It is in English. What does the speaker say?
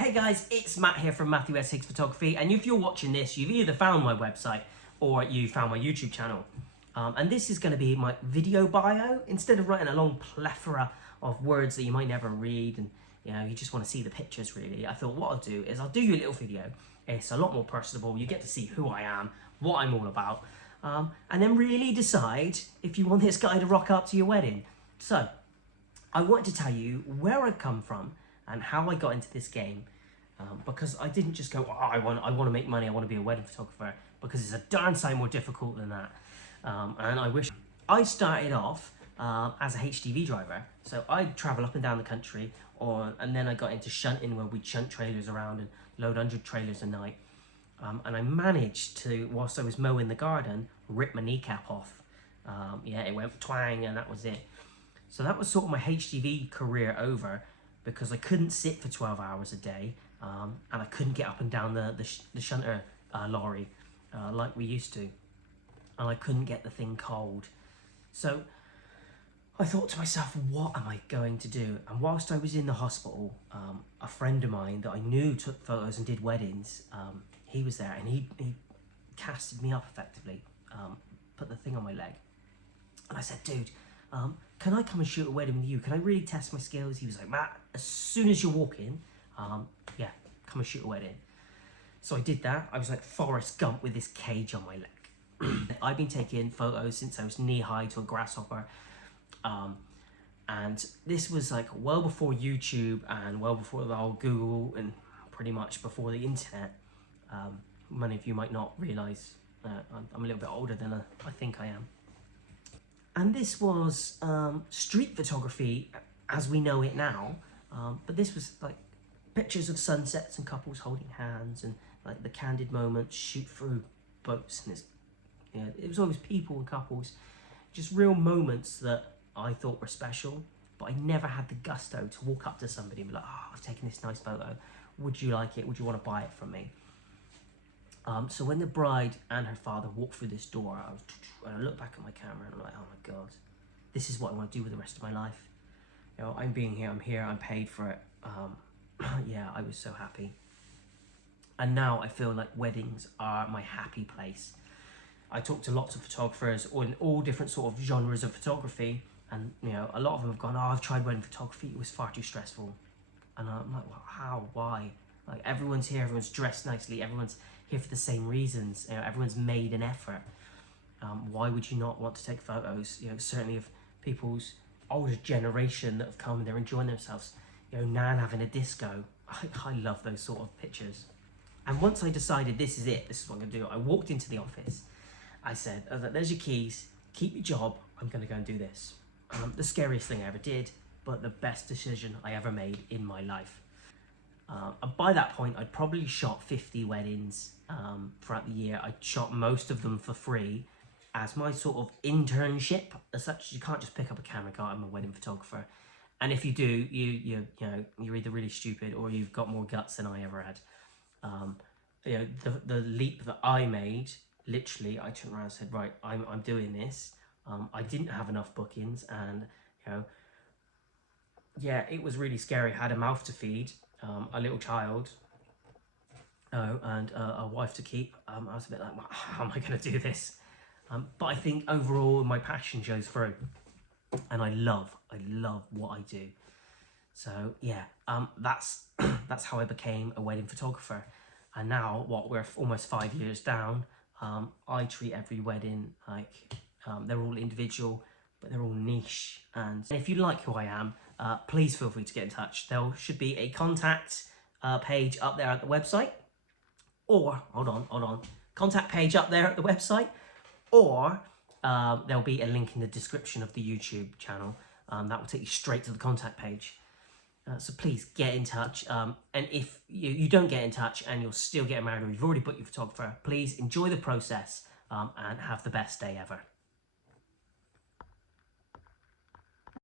Hey guys, it's Matt here from Matthew S. Higgs Photography, and if you're watching this, you've either found my website or you found my YouTube channel. And this is going to be my video bio. Instead of writing a long plethora of words that you might never read and you just want to see the pictures really, I thought what I'll do is I'll do you a little video. It's a lot more personable. You get to see who I am, what I'm all about, and then really decide if you want this guy to rock up to your wedding. So, I wanted to tell you where I've come from and how I got into this game, because I didn't just go, I want to make money, I want to be a wedding photographer, because it's a darn sight more difficult than that. And I wish I started off as a HGV driver, so I'd travel up and down the country, and then I got into shunting, where we'd shunt trailers around and load 100 trailers a night. And I managed to, whilst I was mowing the garden, rip my kneecap off. Yeah, it went twang, and that was it. So that was sort of my HGV career over, because I couldn't sit for 12 hours a day, and I couldn't get up and down the shunter lorry like we used to, and I couldn't get the thing cold. So I thought to myself, what am I going to do? And whilst I was in the hospital, a friend of mine that I knew took photos and did weddings, he was there, and he casted me up effectively, put the thing on my leg, and I said, dude, can I come and shoot a wedding with you? Can I really test my skills? He was like, Matt, as soon as you're walking, yeah, come and shoot a wedding. So I did that. I was like Forrest Gump with this cage on my leg. I've been taking photos since I was knee-high to a grasshopper. And this was like well before YouTube and well before the whole Google, and pretty much before the internet. Many of you might not realise I'm a little bit older than I think I am. And this was street photography as we know it now, but this was like pictures of sunsets and couples holding hands, and like the candid moments, shoot through boats, and it was always people and couples, just real moments that I thought were special, but I never had the gusto to walk up to somebody and be like, oh, I've taken this nice photo, would you like it, would you want to buy it from me? So when the bride and her father walked through this door, I looked back at my camera and I'm like, oh my God, this is what I want to do with the rest of my life. I'm being here, I'm here, I'm paid for it. Yeah, I was so happy. And now I feel like weddings are my happy place. I talk to lots of photographers in all different sort of genres of photography, and a lot of them have gone, oh, I've tried wedding photography, it was far too stressful. And I'm like, well, how, why? Like, everyone's here, everyone's dressed nicely, everyone's here for the same reasons, everyone's made an effort. Why would you not want to take photos? Certainly of people's older generation that have come and they're enjoying themselves. Nan having a disco. I love those sort of pictures. And once I decided this is it, this is what I'm gonna do, I walked into the office. I said, there's your keys, keep your job, I'm gonna go and do this. The scariest thing I ever did, but the best decision I ever made in my life. And by that point, I'd probably shot 50 weddings throughout the year. I shot most of them for free as my sort of internship. As such, you can't just pick up a camera and go, I'm a wedding photographer. And if you do, you're either really stupid or you've got more guts than I ever had. The leap that I made, literally, I turned around and said, right, I'm doing this. I didn't have enough bookings, and yeah, it was really scary. I had a mouth to feed, a little child, and a wife to keep. I was a bit like, well, how am I going to do this? But I think overall my passion shows through, and I love what I do. So yeah, that's how I became a wedding photographer. And now, we're almost 5 years down. I treat every wedding like they're all individual, but they're all niche. And if you like who I am, please feel free to get in touch. There should be a contact page up there at the website, or hold on, contact page up there at the website, or there'll be a link in the description of the YouTube channel that will take you straight to the contact page. So please get in touch, and if you don't get in touch and you're still getting married, or you've already booked your photographer, please enjoy the process and have the best day ever.